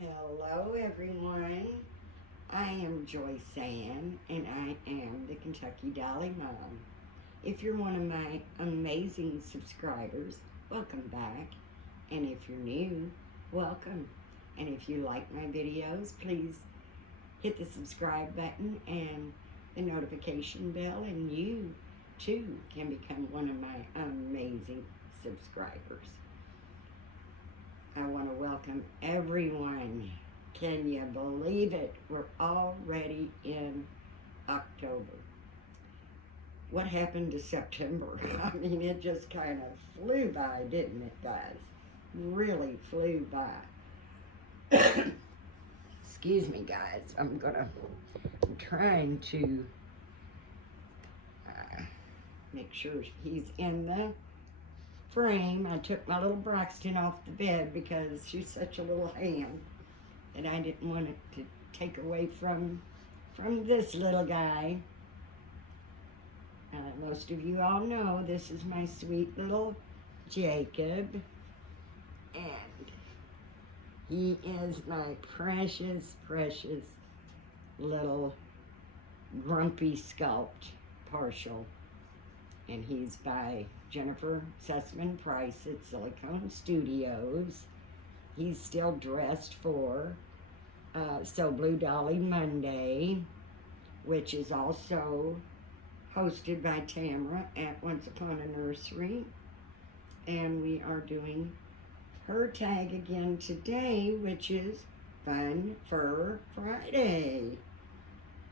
Hello, everyone. I am Joyce Ann, and I am the Kentucky Dolly Mom. If you're one of my amazing subscribers, welcome back. And if you're new, welcome. And if you like my videos, please hit the subscribe button and the notification bell, and you too can become one of my amazing subscribers. I want to welcome everyone. Can you believe it? We're already in October. What happened to September? I mean, it just kind of flew by, didn't it, guys? Really flew by. Excuse me, guys. I'm trying to make sure he's in the frame. I took my little Braxton off the bed because she's such a little hand that I didn't want it to take away from this little guy. Most of you all know this is my sweet little Jacob, and he is my precious, precious little grumpy sculpt partial, and he's by Jennifer Sussman Price at Silicone Studios. He's still dressed for So Blue Dolly Monday, which is also hosted by Tamara at Once Upon a Nursery. And we are doing her tag again today, which is Fun Fur Friday.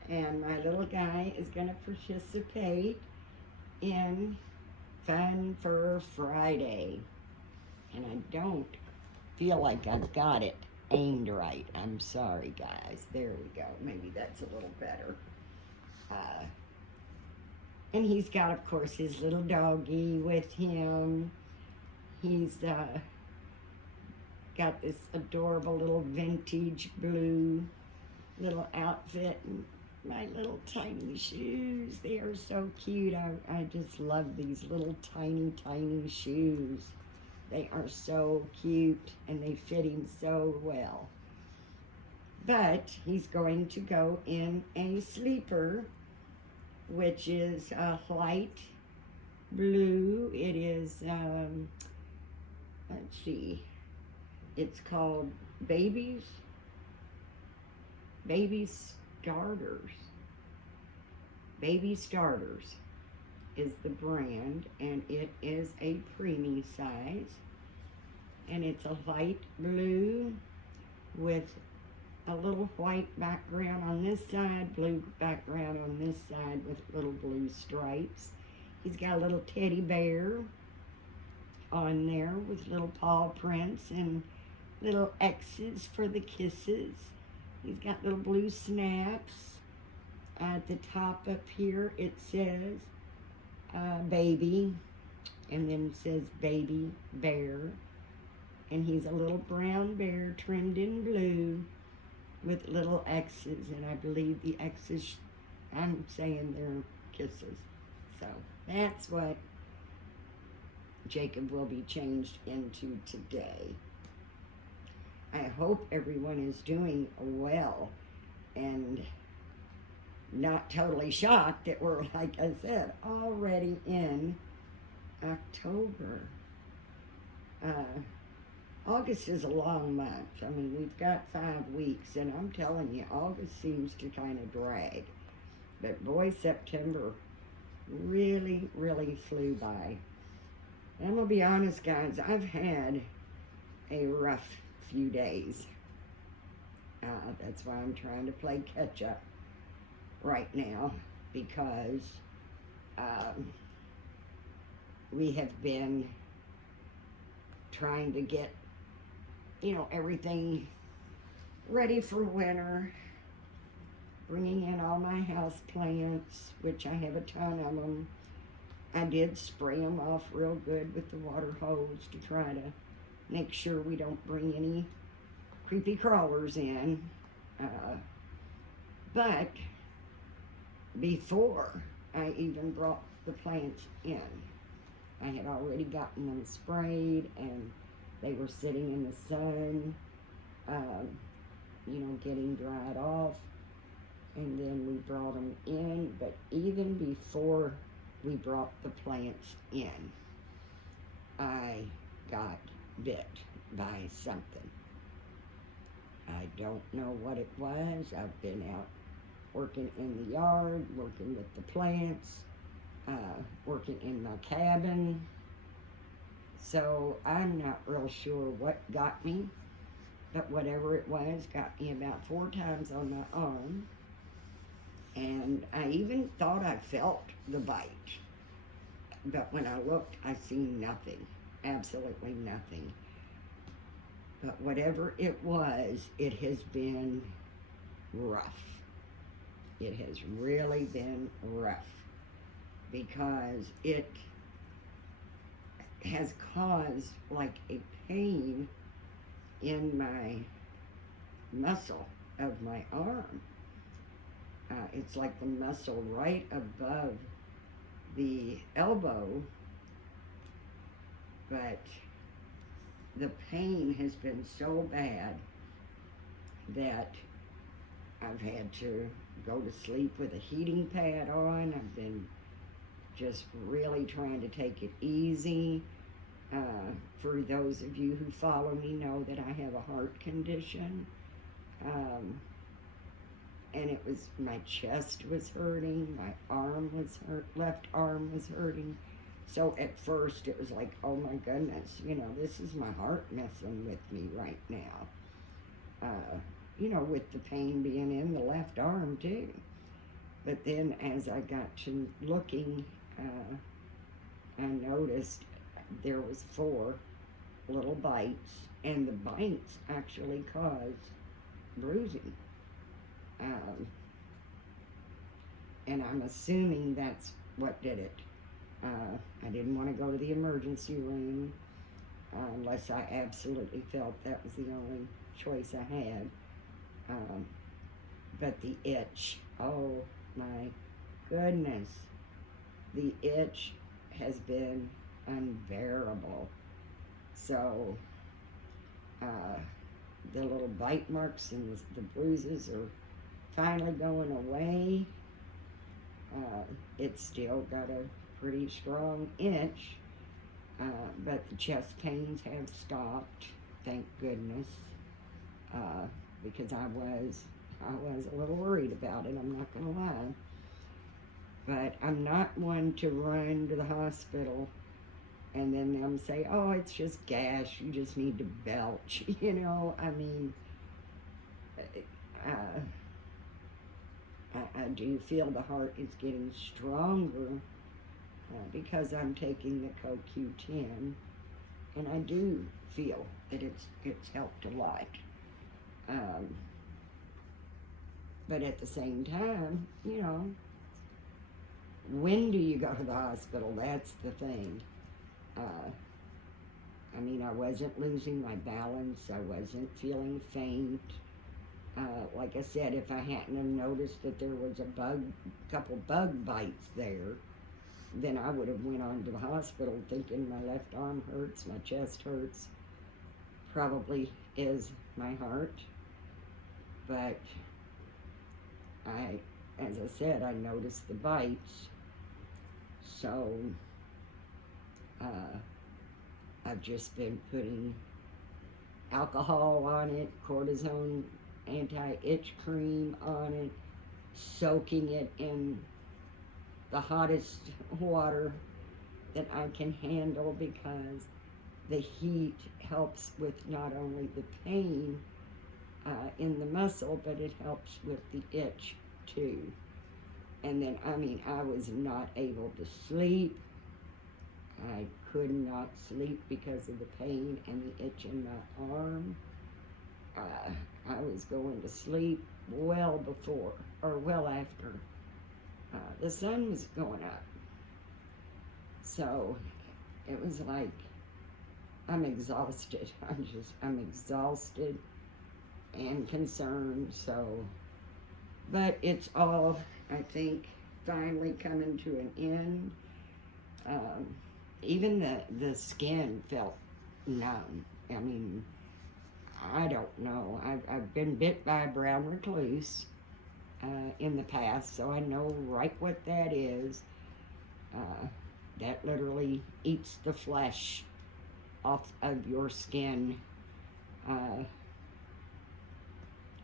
And my little guy is going to participate in Fun Fur Friday. And I don't feel like I've got it aimed right. I'm sorry, guys. There we go. Maybe that's a little better. And he's got, of course, his little doggy with him. He's got this adorable little vintage blue little outfit, and my little tiny shoes. They are so cute. I just love these little tiny, tiny shoes. They are so cute, and they fit him so well. But he's going to go in a sleeper, which is a light blue. It is, let's see, it's called Baby Starters. Baby Starters is the brand, and it is a preemie size, and it's a light blue with a little white background on this side, blue background on this side with little blue stripes. He's got a little teddy bear on there with little paw prints and little X's for the kisses. He's got little blue snaps. At the top up here it says baby, and then it says baby bear. And he's a little brown bear trimmed in blue with little X's, and I believe the X's, I'm saying they're kisses. So that's what Jacob will be changed into today. I hope everyone is doing well and not totally shocked that we're, like I said, already in October. August is a long month. I mean, we've got 5 weeks, and I'm telling you, August seems to kind of drag. But boy, September really, really flew by. And I'm going to be honest, guys, I've had a rough few days. That's why I'm trying to play catch up right now, because we have been trying to get, everything ready for winter, bringing in all my house plants, which I have a ton of them. I did spray them off real good with the water hose to try to make sure we don't bring any creepy crawlers in. But before I even brought the plants in, I had already gotten them sprayed, and they were sitting in the sun. getting dried off. And then we brought them in, but even before we brought the plants in, I got bit by something. I don't know what it was. I've been out working in the yard, working with the plants, working in my cabin. So I'm not real sure what got me, but whatever it was got me about 4 times on my arm. And I even thought I felt the bite. But when I looked, I seen nothing. Absolutely nothing. But whatever it was, it has been rough. It has really been rough. Because it has caused like a pain in my muscle of my arm. It's like the muscle right above the elbow, but the pain has been so bad that I've had to go to sleep with a heating pad on. I've been just really trying to take it easy. For those of you who follow me know that I have a heart condition. And it was, my chest was hurting, my arm was hurt, left arm was hurting. So at first it was like, oh my goodness, this is my heart messing with me right now. With the pain being in the left arm too. But then as I got to looking, I noticed there was 4 little bites, and the bites actually caused bruising. And I'm assuming that's what did it. I didn't want to go to the emergency room unless I absolutely felt that was the only choice I had. But the itch, oh my goodness, the itch has been unbearable. So the little bite marks and the bruises are finally going away. It's still got a pretty strong itch, but the chest pains have stopped, thank goodness, because I was a little worried about it, I'm not gonna lie. But I'm not one to run to the hospital and then them say, oh, it's just gas, you just need to belch, I mean, I do feel the heart is getting stronger because I'm taking the CoQ10, and I do feel that it's helped a lot. But at the same time, when do you go to the hospital? That's the thing. I mean, I wasn't losing my balance. I wasn't feeling faint. Like I said, if I hadn't have noticed that there was a couple bug bites there, then I would have went on to the hospital thinking my left arm hurts, my chest hurts. Probably is my heart. But as I said, I noticed the bites. So I've just been putting alcohol on it, cortisone anti-itch cream on it, soaking it in the hottest water that I can handle, because the heat helps with not only the pain in the muscle, but it helps with the itch too. And then, I was not able to sleep. I could not sleep because of the pain and the itch in my arm. I was going to sleep well before, or well after, the sun was going up. So it was like, I'm exhausted. I'm exhausted and concerned. So, but it's all, I think, finally coming to an end. Even the skin felt numb. I don't know. I've been bit by a brown recluse in the past, so I know right what that is. That literally eats the flesh off of your skin. And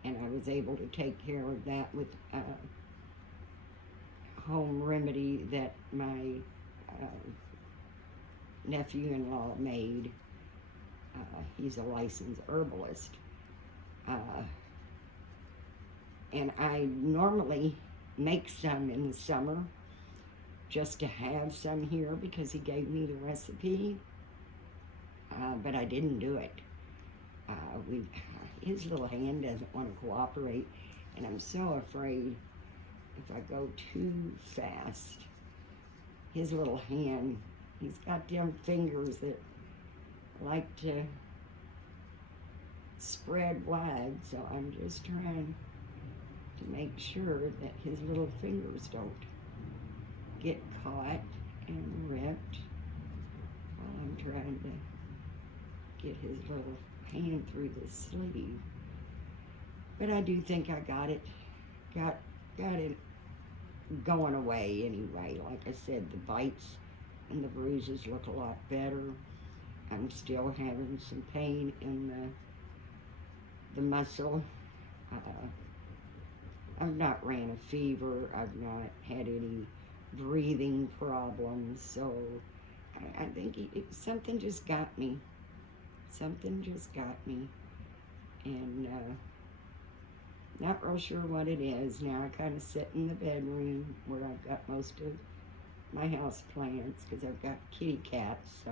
I was able to take care of that with home remedy that my nephew-in-law made. He's a licensed herbalist. And I normally make some in the summer just to have some here because he gave me the recipe. But I didn't do it. His little hand doesn't want to cooperate, and I'm so afraid if I go too fast, his little hand, he's got them fingers that like to spread wide, so I'm just trying to make sure that his little fingers don't get caught and ripped while I'm trying to get his little hand through the sleeve. But I do think I got it going away anyway. Like I said, the bites and the bruises look a lot better. I'm still having some pain in the muscle. I've not ran a fever. I've not had any breathing problems. So I think something just got me. Something just got me. And not real sure what it is. Now I kind of sit in the bedroom where I've got most of my house plants because I've got kitty cats. So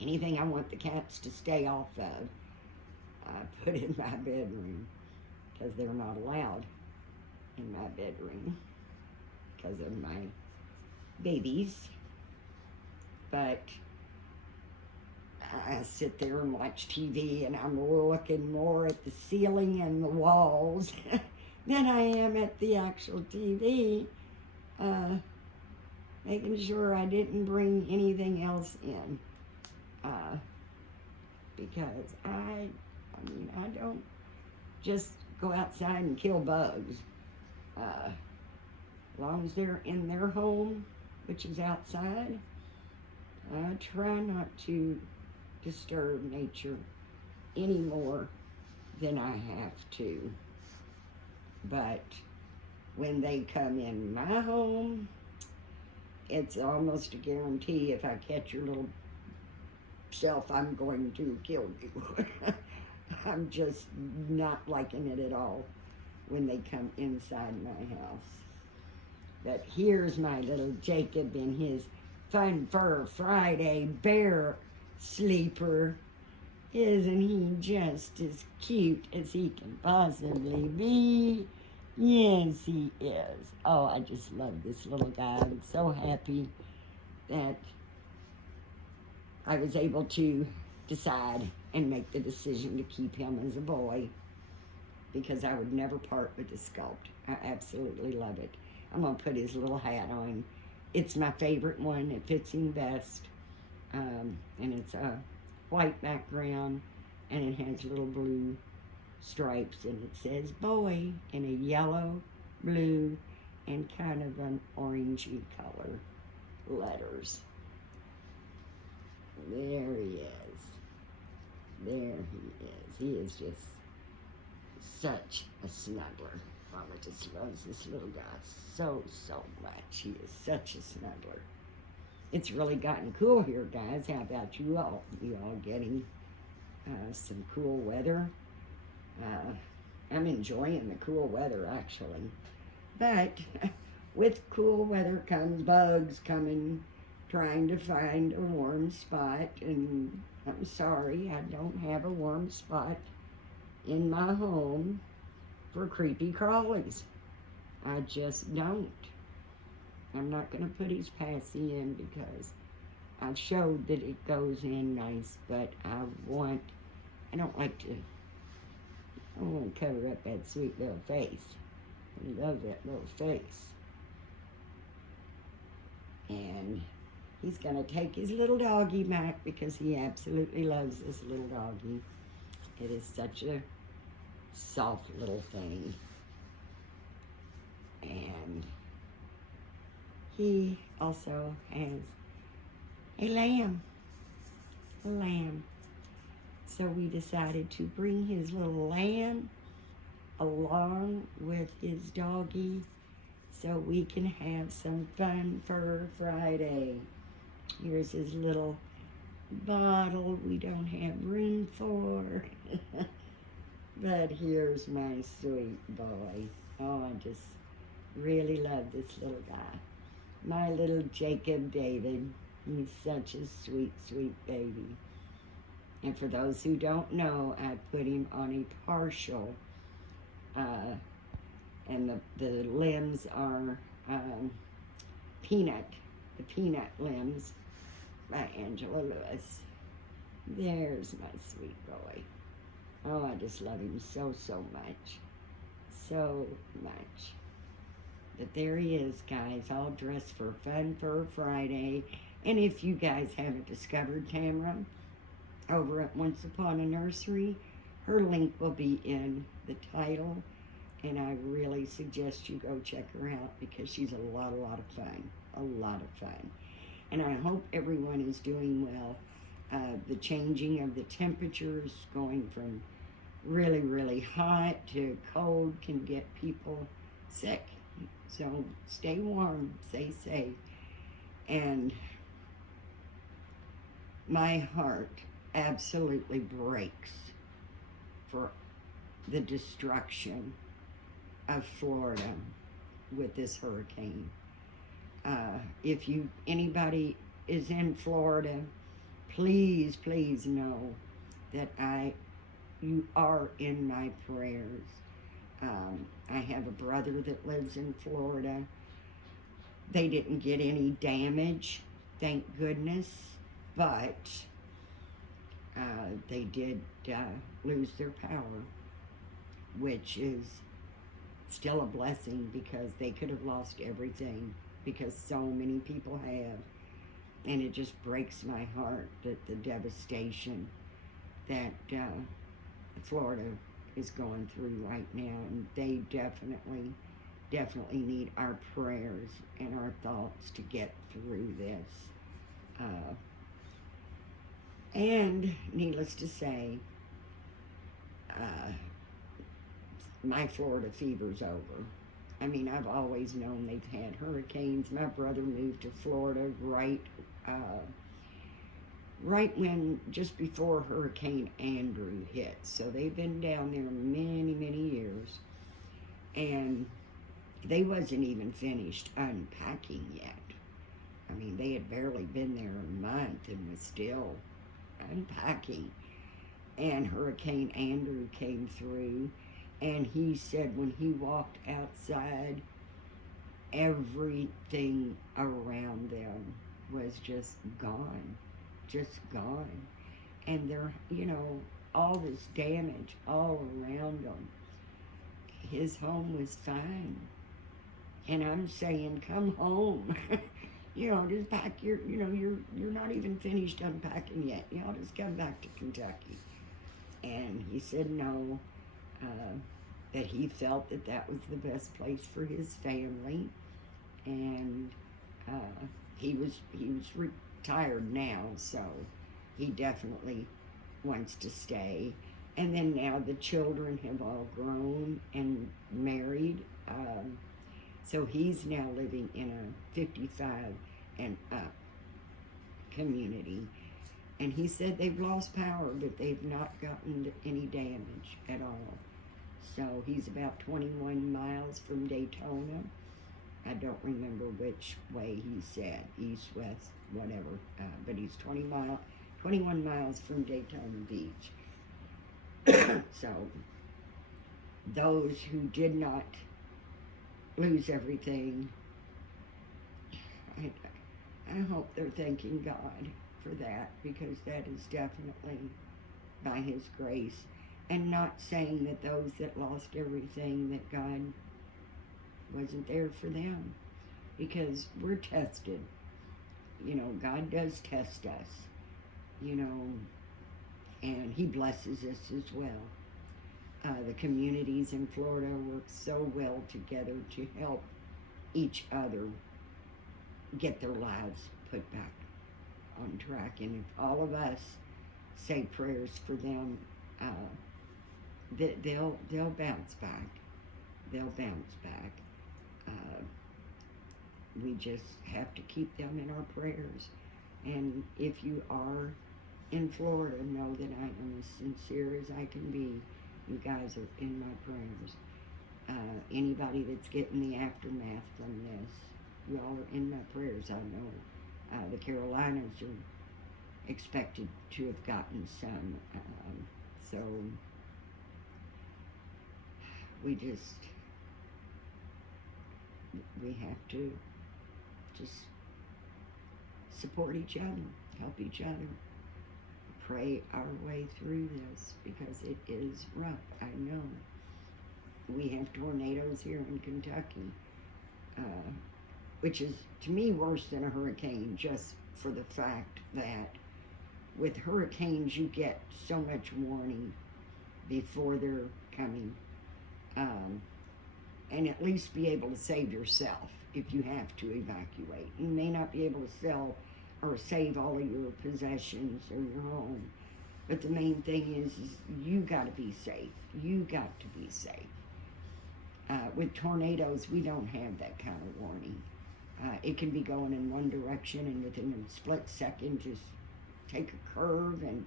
anything I want the cats to stay off of, I put in my bedroom because they're not allowed in my bedroom because of my babies. But I sit there and watch TV, and I'm looking more at the ceiling and the walls than I am at the actual TV, making sure I didn't bring anything else in, because I don't just go outside and kill bugs. As long as they're in their home, which is outside, I try not to disturb nature any more than I have to. But when they come in my home, it's almost a guarantee if I catch your little self, I'm going to kill you. I'm just not liking it at all when they come inside my house. But here's my little Jacob in his Fun Fur Friday bear sleeper. Isn't he just as cute as he can possibly be? Yes, he is. Oh, I just love this little guy. I'm so happy that I was able to decide and make the decision to keep him as a boy, because I would never part with the sculpt. I absolutely love it. I'm going to put his little hat on. It's my favorite one. It fits him best. And it's a white background, and it has little blue stripes, and it says boy in a yellow, blue, and kind of an orangey color letters. There he is. There he is. He is just such a snuggler. Mama just loves this little guy so much. He is such a snuggler. It's really gotten cool here, guys. How about you all? You all getting some cool weather? I'm enjoying the cool weather, actually. But with cool weather comes bugs coming, trying to find a warm spot. And I'm sorry, I don't have a warm spot in my home for creepy crawlies. I just don't. I'm not going to put his passy in because I've showed that it goes in nice, but I want to cover up that sweet little face. I love that little face. And he's going to take his little doggy back because he absolutely loves this little doggy. It is such a soft little thing. And he also has a lamb. A lamb. So we decided to bring his little lamb along with his doggy so we can have some fun for Friday. Here's his little bottle we don't have room for. But here's my sweet boy. Oh, I just really love this little guy. My little Jacob David. He's such a sweet, sweet baby. And for those who don't know, I put him on a partial, and the limbs are peanut, the peanut limbs by Angela Lewis. There's my sweet boy. Oh, I just love him so, so much. So much. But there he is, guys, all dressed for Fun Fur Friday. And if you guys haven't discovered Tamara over at Once Upon a Nursery, her link will be in the title. And I really suggest you go check her out because she's a lot of fun. A lot of fun. And I hope everyone is doing well. The changing of the temperatures going from really, really hot to cold can get people sick. So stay warm, stay safe. And my heart absolutely breaks for the destruction of Florida with this hurricane. If anybody is in Florida, please know that you are in my prayers. I have a brother that lives in Florida. They didn't get any damage, thank goodness, but they did lose their power, which is still a blessing because they could have lost everything because so many people have. And it just breaks my heart that the devastation that Florida is going through right now. And they definitely need our prayers and our thoughts to get through this. And needless to say, my Florida fever's over. I mean, I've always known they've had hurricanes. My brother moved to Florida right when, just before Hurricane Andrew hit. So they've been down there many years. And they wasn't even finished unpacking yet. I mean, they had barely been there a month and was still unpacking. And Hurricane Andrew came through. And he said when he walked outside, everything around them was just gone. And they're, all this damage all around them. His home was fine. And I'm saying, come home. Just pack you're not even finished unpacking yet. Just come back to Kentucky. And he said no. That he felt that was the best place for his family, and he was retired now, so he definitely wants to stay. And then now the children have all grown and married, so he's now living in a 55 and up community. And he said they've lost power, but they've not gotten any damage at all. So he's about 21 miles from Daytona. I don't remember which way he said, east, west, whatever. But he's 21 miles from Daytona Beach. So those who did not lose everything, I hope they're thanking God for that, because that is definitely by His grace. And not saying that those that lost everything, that God wasn't there for them. Because we're tested. God does test us. and he blesses us as well. The communities in Florida work so well together to help each other get their lives put back on track. And if all of us say prayers for them, they'll bounce back. They'll bounce back. We just have to keep them in our prayers. And if you are in Florida, know that I am as sincere as I can be. You guys are in my prayers. Anybody that's getting the aftermath from this, you all are in my prayers. I know the Carolinas are expected to have gotten some. So we have to just support each other, help each other, pray our way through this, because it is rough. I know. We have tornadoes here in Kentucky, which is, to me, worse than a hurricane, just for the fact that with hurricanes you get so much warning before they're coming, and at least be able to save yourself if you have to evacuate. You may not be able to sell or save all of your possessions or your home, but the main thing is you got to be safe. You got to be safe. With tornadoes, we don't have that kind of warning. It can be going in one direction, and within a split second just take a curve and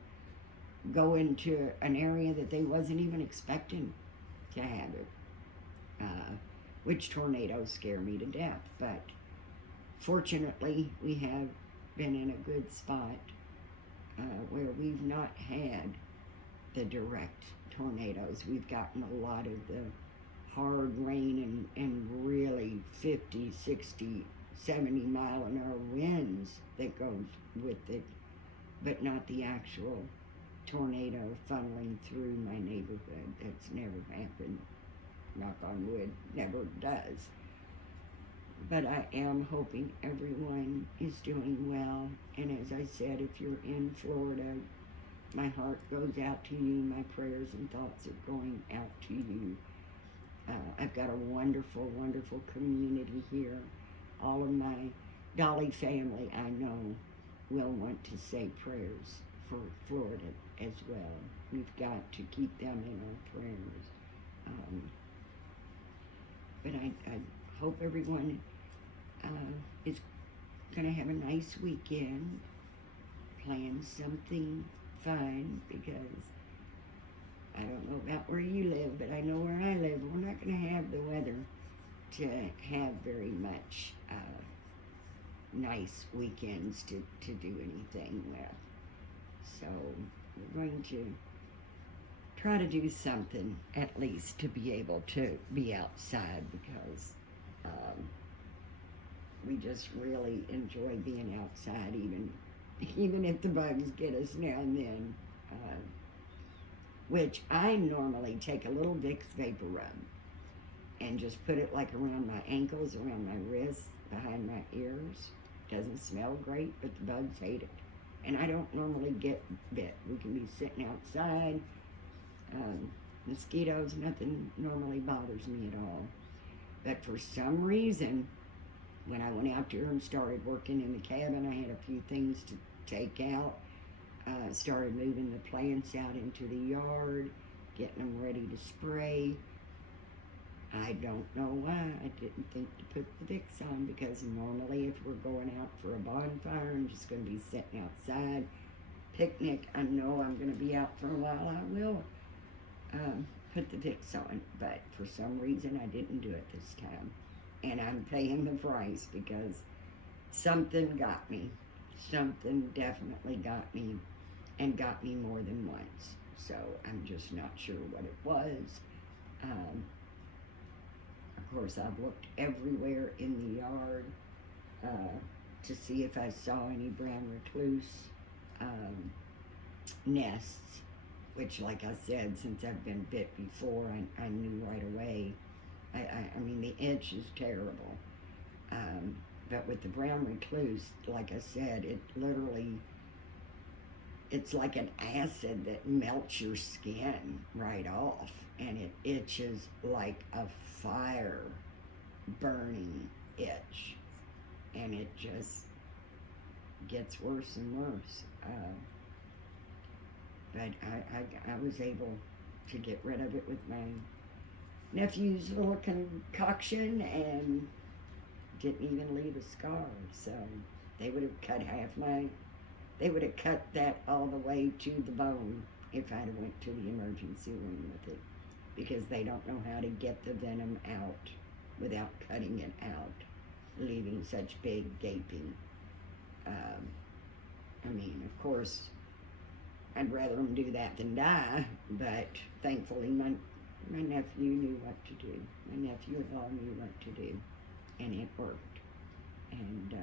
go into an area that they wasn't even expecting to have it. Which tornadoes scare me to death, but fortunately we have been in a good spot where we've not had the direct tornadoes. We've gotten a lot of the hard rain and really 50, 60, 70 mile an hour winds that goes with it, but not the actual tornado funneling through my neighborhood. That's never happened. Knock on wood, never does. But I am hoping everyone is doing well. And as I said, if you're in Florida, my heart goes out to you. My prayers and thoughts are going out to you. I've got a wonderful, wonderful community here. All of my Dolly family, I know, will want to say prayers for Florida as well. We've got to keep them in our prayers. But I hope everyone is going to have a nice weekend. Plan something fun, because I don't know about where you live, but I know where I live, we're not going to have the weather to have very much nice weekends to do anything with. So we're going to try to do something at least to be able to be outside, because we just really enjoy being outside, even if the bugs get us now and then. Which I normally take a little Vicks Vapor Rub and just put it like around my ankles, around my wrists, behind my ears. Doesn't smell great, but the bugs hate it. And I don't normally get bit. We can be sitting outside. Mosquitoes, nothing normally bothers me at all. But for some reason, when I went out there and started working in the cabin, I had a few things to take out. Started moving the plants out into the yard, getting them ready to spray. I don't know why I didn't think to put the Vicks on, because normally if we're going out for a bonfire and just going to be sitting outside, picnic, I know I'm going to be out for a while, I will put the Vicks on. But for some reason I didn't do it this time. And I'm paying the price, because something got me. Something definitely got me, and got me more than once. So I'm just not sure what it was. Of course, I've looked everywhere in the yard to see if I saw any brown recluse nests, which, like I said, since I've been bit before, I knew right away. I mean, the itch is terrible. But with the brown recluse, like I said, it literally, it's like an acid that melts your skin right off, and it itches like a fire burning itch, and it just gets worse and worse. But I was able to get rid of it with my nephew's little concoction, and didn't even leave a scar. So they would have cut they would have cut that all the way to the bone if I'd have went to the emergency room with it, because they don't know how to get the venom out without cutting it out, leaving such big gaping. I mean, of course, I'd rather them do that than die, but thankfully my nephew knew what to do. My nephew-in-law knew what to do, and it worked. And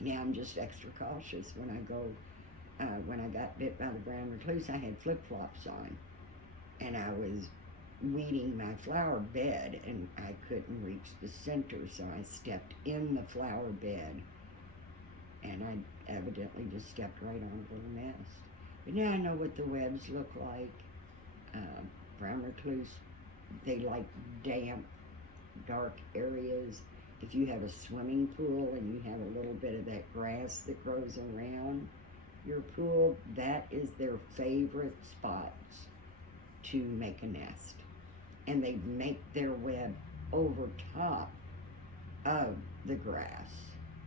now I'm just extra cautious when I go, when I got bit by the brown recluse, I had flip-flops on, and I was weeding my flower bed, and I couldn't reach the center, so I stepped in the flower bed, and I evidently just stepped right on a little nest. But now I know what the webs look like. Brown recluse, they like damp, dark areas. If you have a swimming pool and you have a little bit of that grass that grows around your pool, that is their favorite spots to make a nest. And they make their web over top of the grass,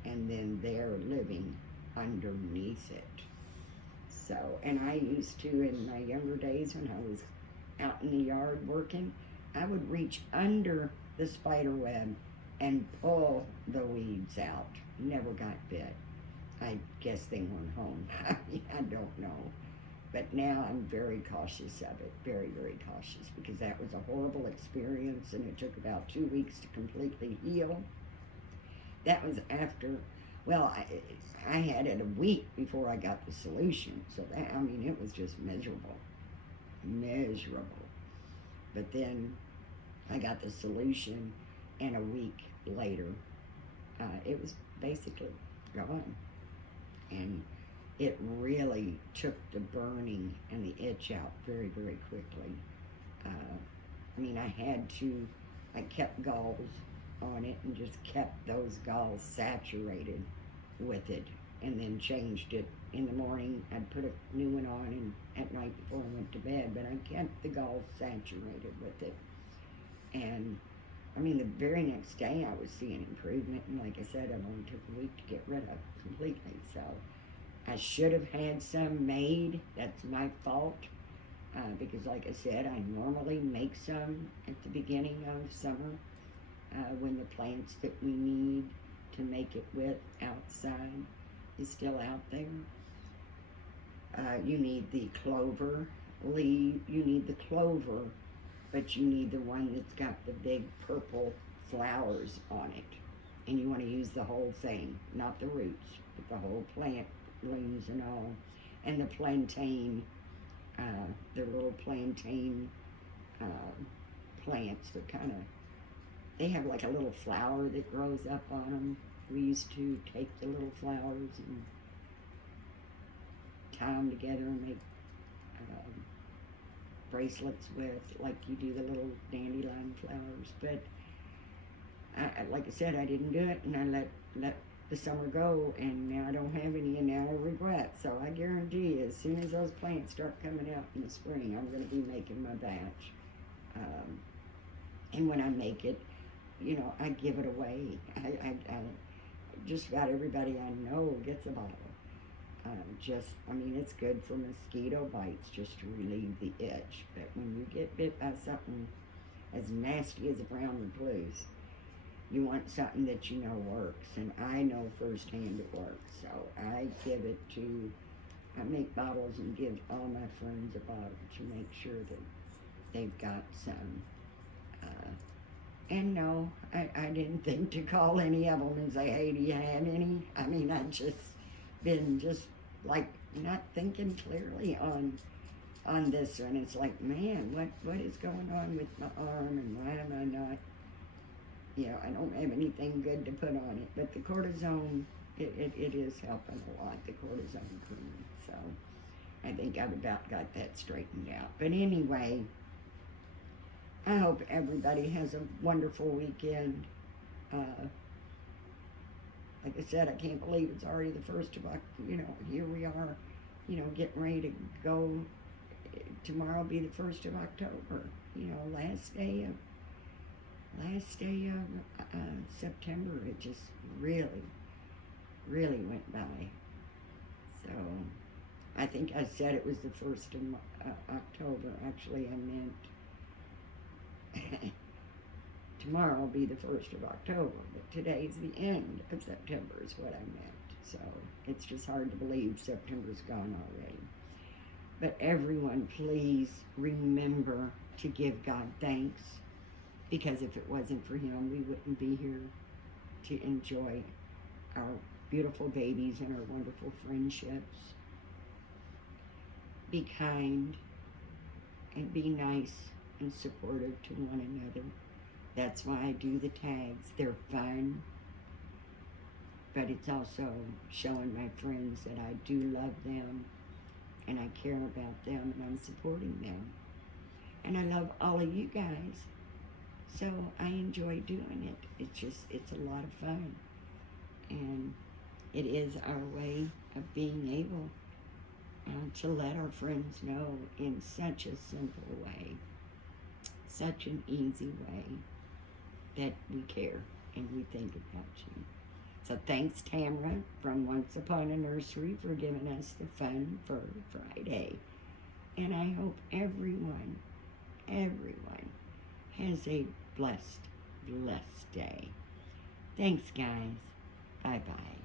and then they're living underneath it. So, and I used to, in my younger days when I was out in the yard working, I would reach under the spider web and pull the weeds out. Never got bit. I guess they weren't home. I don't know. But now I'm very cautious of it. Very, very cautious, because that was a horrible experience, and it took about 2 weeks to completely heal. That was after, well, I had it a week before I got the solution. So that, I mean, it was just miserable. Miserable. But then I got the solution, and a week later, it was basically gone. And it really took the burning and the itch out very, very quickly. I mean, I kept galls on it and just kept those galls saturated with it, and then changed it. In the morning, I'd put a new one on, and at night before I went to bed, but I kept the galls saturated with it. And I mean, the very next day I was seeing improvement, and like I said, it only took a week to get rid of it completely. So I should have had some made. That's my fault, because like I said, I normally make some at the beginning of summer, when the plants that we need to make it with outside is still out there. You need the clover leaf, you need the clover, but you need the one that's got the big purple flowers on it. And you want to use the whole thing, not the roots, but the whole plant, leaves and all. And the plantain, the little plantain plants that kind of, they have like a little flower that grows up on them. We used to take the little flowers and tie them together and make bracelets with, like you do the little dandelion flowers. But like I said, I didn't do it, and I let the summer go, and now I don't have any, and now I regret. So I guarantee you, as soon as those plants start coming out in the spring, I'm going to be making my batch. And when I make it, you know, I give it away. I just about everybody I know gets a bottle. I mean, it's good for mosquito bites, just to relieve the itch. But when you get bit by something as nasty as a brown recluse, you want something that you know works. And I know firsthand it works. So I make bottles and give all my friends a bottle to make sure that they've got some. And no, I didn't think to call any of them and say, hey, do you have any? I mean, I've just been like not thinking clearly on this one. It's like, man, what is going on with my arm, and why am I not, you know, I don't have anything good to put on it. But the cortisone, it is helping a lot, the cortisone cream. So I think I've about got that straightened out. But anyway, I hope everybody has a wonderful weekend. Like I said, I can't believe it's already the 1st of October. Here we are, getting ready to go. Tomorrow will be the 1st of October. Last day of September. It just really, really went by. So I think I said it was the 1st of October. Actually, I meant tomorrow will be the 1st of October, but today's the end of September is what I meant. So it's just hard to believe September's gone already. But everyone, please remember to give God thanks, because if it wasn't for Him, we wouldn't be here to enjoy our beautiful babies and our wonderful friendships. Be kind and be nice and supportive to one another. That's why I do the tags. They're fun, but it's also showing my friends that I do love them and I care about them and I'm supporting them. And I love all of you guys. So I enjoy doing it. It's a lot of fun. And it is our way of being able to let our friends know in such a simple way, such an easy way, that we care and we think about you. So thanks, Tamara from Once Upon a Nursery, for giving us the Fun for Friday. And I hope everyone has a blessed day. Thanks, guys. Bye-bye.